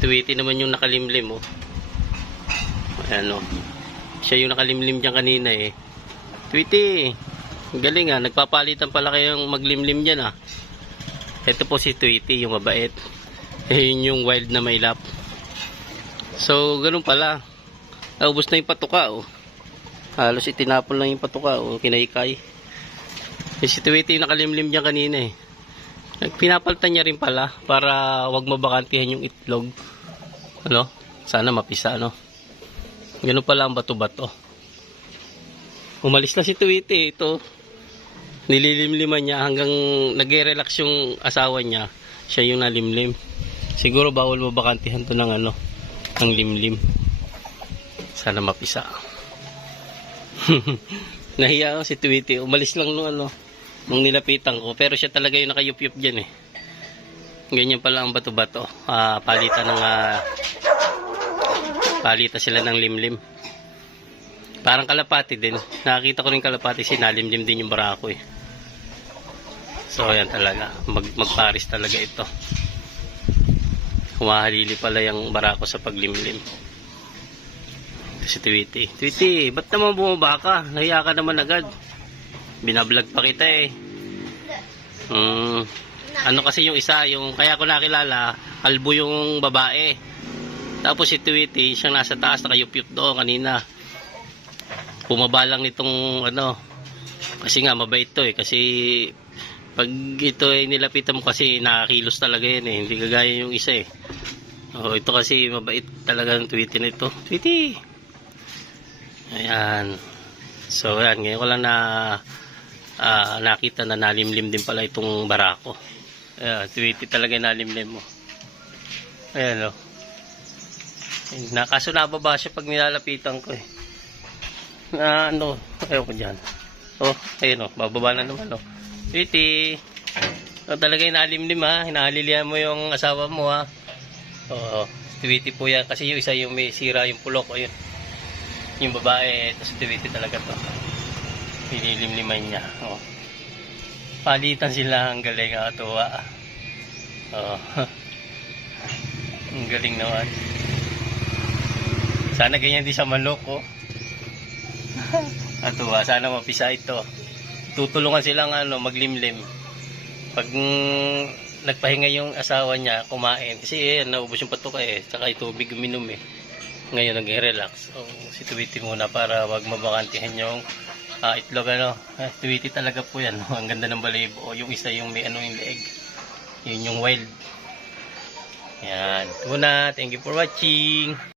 Tweety naman yung nakalimlim, oh. Ayan, oh. Siya yung nakalimlim dyan kanina, eh. Tweety, galing, ah. Nagpapalitan pala kayong maglimlim dyan, ah. Ito po si Tweety, yung mabait. Yun yung wild na may lap. So, ganun pala. Naubos na yung patuka, oh. Halos itinapon lang yung patuka, oh. Kinaykay. Si Tweety yung nakalimlim dyan kanina, eh. Pinapalitan niya rin pala para wag mabakantihan yung itlog. Ano? Sana mapisa, no? Ganun pala ang bato-bato. Umalis na si Tweety. Ito. Nililimliman niya hanggang nag-relax yung asawa niya. Siya yung nalimlim. Siguro bawal mabakantihan to ng ano, ng limlim. Sana mapisa. Nahiya ako si Tweety. Umalis lang nung ano, nung nilapitan ko. Pero siya talaga yung nakayup-yup dyan, eh. Ganyan pala ang bato-bato. Palitan sila ng limlim. Parang kalapati din. Nakakita ko rin kalapati, sinalimlim din yung barako, eh. So ayan talaga, magparis talaga ito. Humahalili pala yung barako sa paglimlim. Ito si Tweety. Tweety, ba't naman bumaba ka? Nahiya ka naman agad. Binablog pa kita, eh. Ano kasi yung isa, yung kaya ko nakilala, kalbo yung babae. Tapos si Tweety, siyang nasa taas, nakayup-yup doon kanina. Bumaba lang nitong ano, kasi nga mabait to, eh. Kasi pag ito ay nilapitan mo kasi nakakilos talaga yan, eh. Hindi kagaya yung isa, eh. Oh, ito kasi mabait talaga ng Tweety na ito. Tweety! Ayan. So ayan, ngayon ko lang na nakita na nalimlim din pala itong barako. Ayan, Tweety talaga nalimlim mo. Ayan, oh. Kaso nababa siya pag nilalapitan ko, eh. Ano, ayaw ko dyan. Oh, ayun, oh, bababa na naman, oh. Tweety, oh, talaga yung nalimlim, ha. Hinahalihan mo yung asawa mo, ha. Oo, Tweety po yan. Kasi yung isa yung may sira yung pulok, oh, yun. Yung babae, ito si Tweety talaga to. Pinilimliman niya, oh. Palitan sila, ang galing, tuwa. Oh. Ang galing naman. Sana ganyan din sa manok, oh. Tuwa, sana mapisa ito. Tutulungan silang ano, maglimlim. Pag nagpahinga yung asawa niya, kumain. Kasi naubos yung patuka, eh. Saka tubig uminom, eh. Ngayon nag-relax. So, si Tweety muna para wag mabakantihan yung itlog, ano. Tweety talaga po yan. Ang ganda ng balibo. Yung isa yung may ano yung leeg. Yun yung wild. Yan. Muna. Thank you for watching.